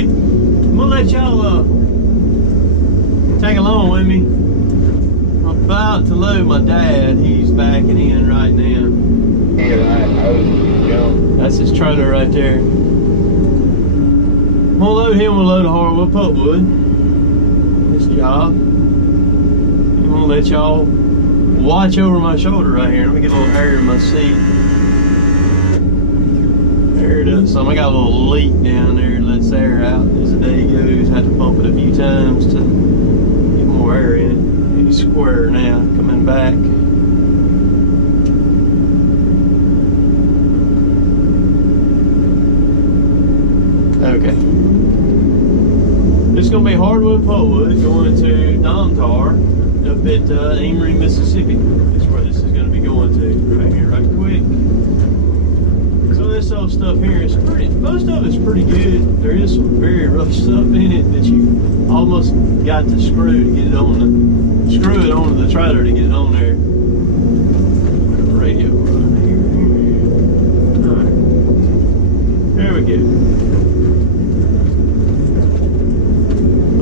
anyway, I'm gonna let y'all tag along with me. I'm about to load my dad. He's backing in right now. That's his trailer right there. I'm gonna load him with a load of hardwood pulpwood. This job. I'm gonna let y'all watch over my shoulder right here. Let me get a little air in my seat. There it is. So I got a little leak down there and lets air out as the day goes. Had to pump it a few times to get more air in it. He's square now, coming back. Okay. It's going to be hardwood pulpwood going to Domtar up at Amory, Mississippi. That's where this is going to be going to. Right here, right quick. Some of this old stuff here is most of it's pretty good. There is some very rough stuff in it that you almost got to screw to get it on screw it onto the trailer to get it on there. Radio run here. Alright. There we go.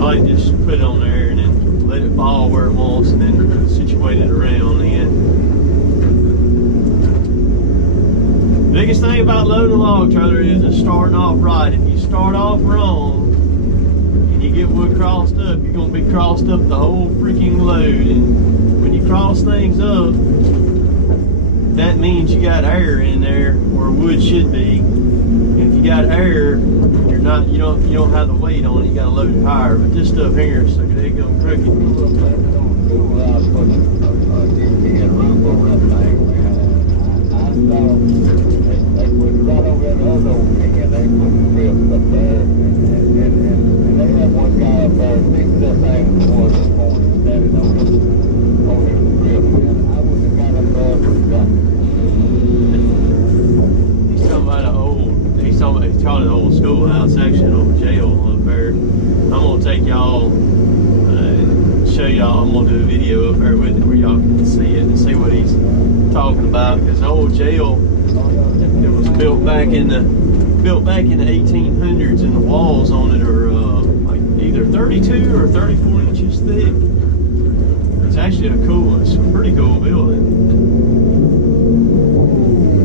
I like to just put it on there and then let it fall where it wants and then situate it around then. Biggest thing about loading a log trailer is starting off right. If you start off wrong and you get wood crossed up, you're going to be crossed up the whole freaking load. And when you cross things up, that means you got air in there where wood should be. And if you got air, you don't have the weight on it. You got to load it higher. But this stuff here, so they go crooked. They put it right over that other opening and they put strips up there and they have one guy up there fixing that thing before this morning standing on his strip, and I wouldn't have got up there for nothing. He's talking about he's talking the old schoolhouse section of the jail up there. I'm gonna take y'all show y'all. I'm gonna do a video up there with it where y'all can see it and see what he's talking about, because the old jail, it was built back in the 1800s, and the walls on it are like either 32 or 34 inches thick. It's actually it's a pretty cool building.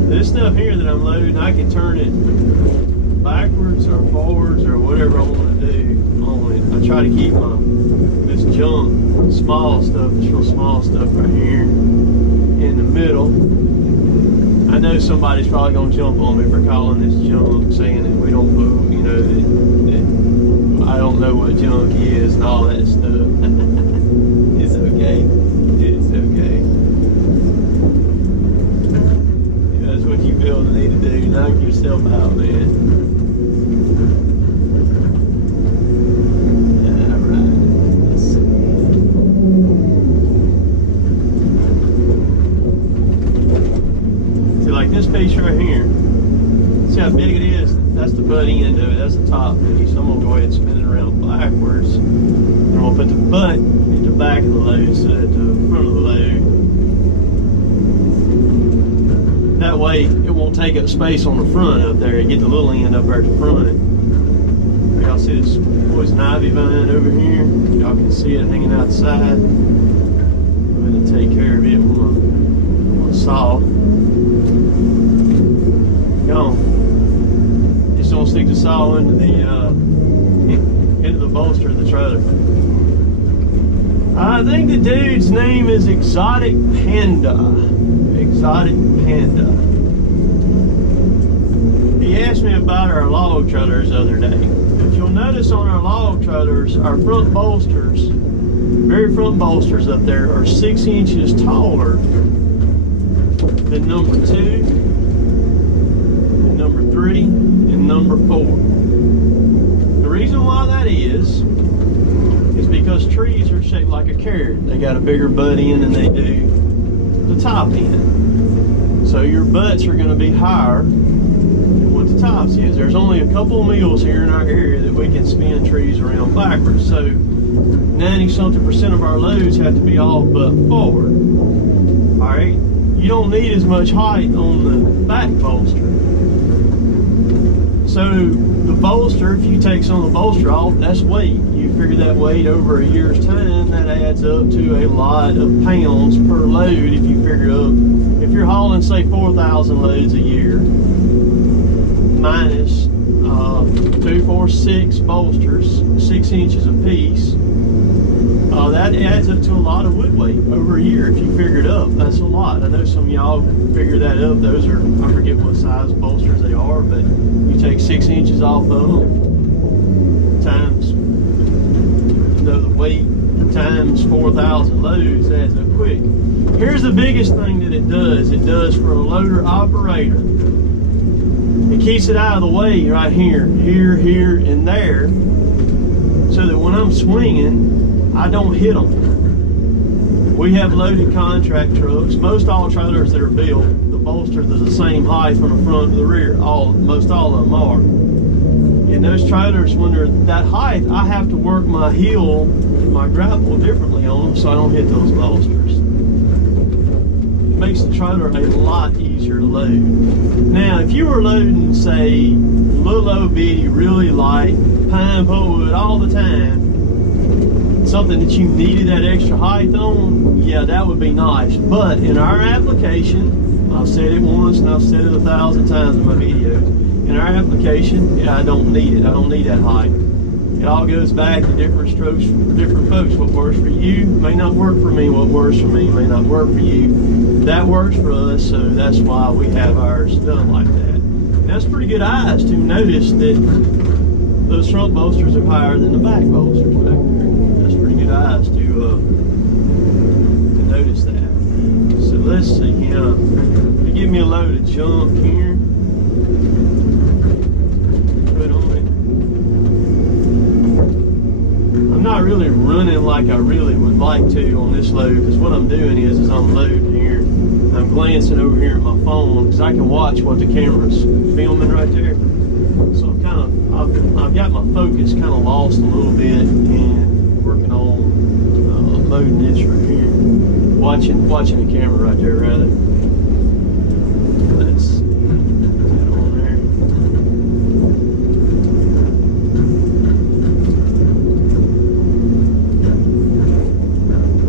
This stuff here that I'm loading, I can turn it backwards or forwards or whatever I want to do on it. I try to keep this junk, small stuff, this real small stuff right here in the middle. I know somebody's probably going to jump on me for calling this junk, saying that we don't put, that I don't know what junk is and all that stuff. It's okay. It's okay. That's what you feel the need to do. Knock yourself out, man. This piece right here, see how big it is? That's the butt end of it, that's the top piece. I'm going to go ahead and spin it around backwards. I'm going to put the butt at the back of the load instead of the front of the load. That way it won't take up space on the front up there. You get the little end up there at the front. Y'all see this poison ivy vine over here? Y'all can see it hanging outside. I'm going to take care of it with my saw. Just don't stick the saw into the bolster of the trailer. I think the dude's name is Exotic Panda. Exotic Panda. He asked me about our log trailers the other day. If you'll notice on our log trailers, our front bolsters, very front bolsters up there, are 6 inches taller than number 2. Number 3 and number 4. The reason why that is because trees are shaped like a carrot. They got a bigger butt end than they do the top end. So your butts are going to be higher than what the tops is. There's only a couple of mills here in our area that we can spin trees around backwards. So 90-something% of our loads have to be all butt forward. Alright? You don't need as much height on the back bolster. So the bolster, if you take some of the bolster off, that's weight. You figure that weight over a year's time, that adds up to a lot of pounds per load. If you figure up, if you're hauling say 4,000 loads a year, minus 2, 4, 6 bolsters, 6 inches a piece, that adds up to a lot of wood weight over a year. If you figure it up, that's a lot. I know some of y'all figure that up. Those are, I forget what size bolsters they are, but you take 6 inches off of them times the weight times 4,000 loads, adds up quick. Here's the biggest thing that it does. It does for a loader operator. It keeps it out of the way right here, here, and there, so that when I'm swinging, I don't hit them. We have loaded contract trucks. Most all trailers that are built, the bolsters are the same height from the front to the rear. Most all of them are. And those trailers, when they're that height, I have to work my heel, my grapple differently on them so I don't hit those bolsters. It makes the trailer a lot easier to load. Now, if you were loading, say, little old bitty, really light, pine pulpwood all the time, something that you needed that extra height on, yeah, that would be nice. But in our application, I've said it once and I've said it 1,000 times in my videos, in our application, yeah, I don't need it. I don't need that height. It all goes back to different strokes for different folks. What works for you may not work for me. What works for me may not work for you. That works for us, so that's why we have ours done like that. And that's pretty good eyes to notice that those front bolsters are higher than the back bolsters back there. That's pretty good eyes to notice that. So let's see, they give me a load of junk here. Put on it. I'm not really running like I really would like to on this load, because what I'm doing is I'm loading here. I'm glancing over here at my phone because I can watch what the camera's filming right there. So I'm I've got my focus kind of lost a little bit and working on loading this right here. Watching the camera right there, rather. Let's see. Put that on there.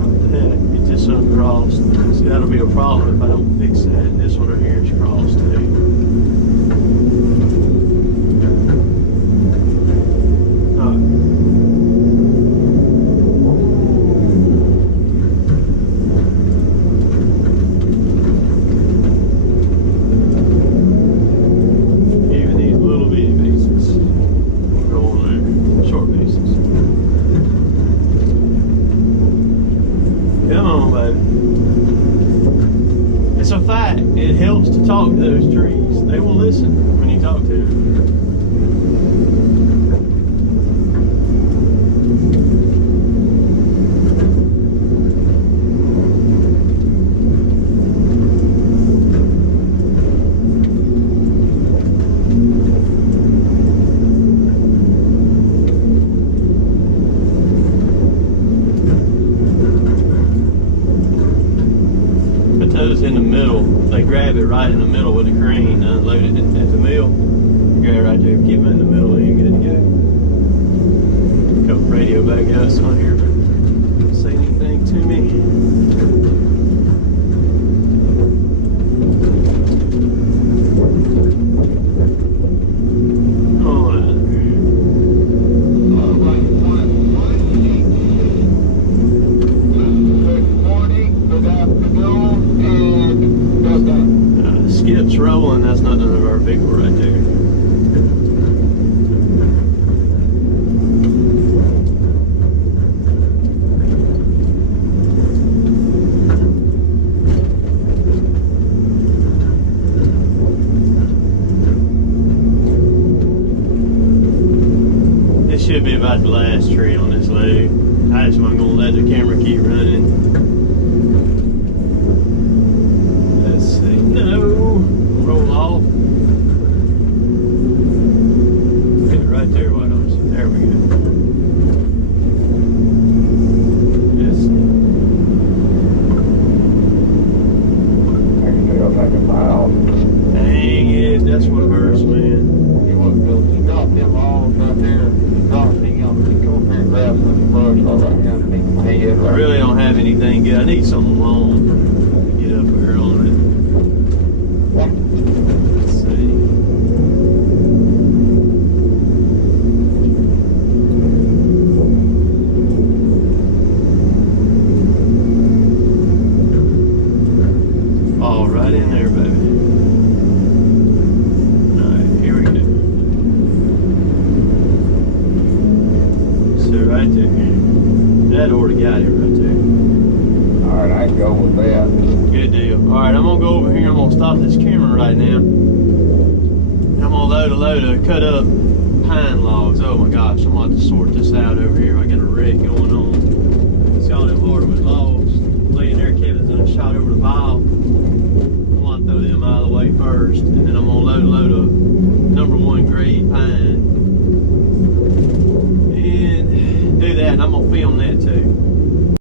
Like that. Get this uncrossed. See, that'll be a problem if I don't fix that. This one right here is crossed too. It's a fact. It helps to talk to those trees. They will listen when you talk to them. Those in the middle, they grab it right in the middle with the crane, unload it at the mill, grab it right there, keep it in the middle, and you're good to go. Couple radio back out, so on here, don't say anything to me. Skip's rolling, that's not none of our people right there. This should be about the last tree on this load. I just wasn't going to let the camera keep running. Roll off. Get it right there, why don't you? There we go. Yes. Dang it, that's what hurts, man. You want to build need something long to get up here on it. Let's see. Fall right in there, baby. Alright, here we go. So right there. That already got it right there. Alright, I can go with that. Good deal. Alright, I'm gonna go over here. I'm gonna stop this camera right now. I'm gonna load a load of cut up pine logs. Oh my gosh, I'm gonna have to sort this out over here. I got a wreck going on. It's all them hardwood logs laying there. Kevin's done a shot over the pile. I'm gonna throw them out of the way first, and then I'm gonna load a load of #1 grade pine. And do that, and I'm gonna film that too.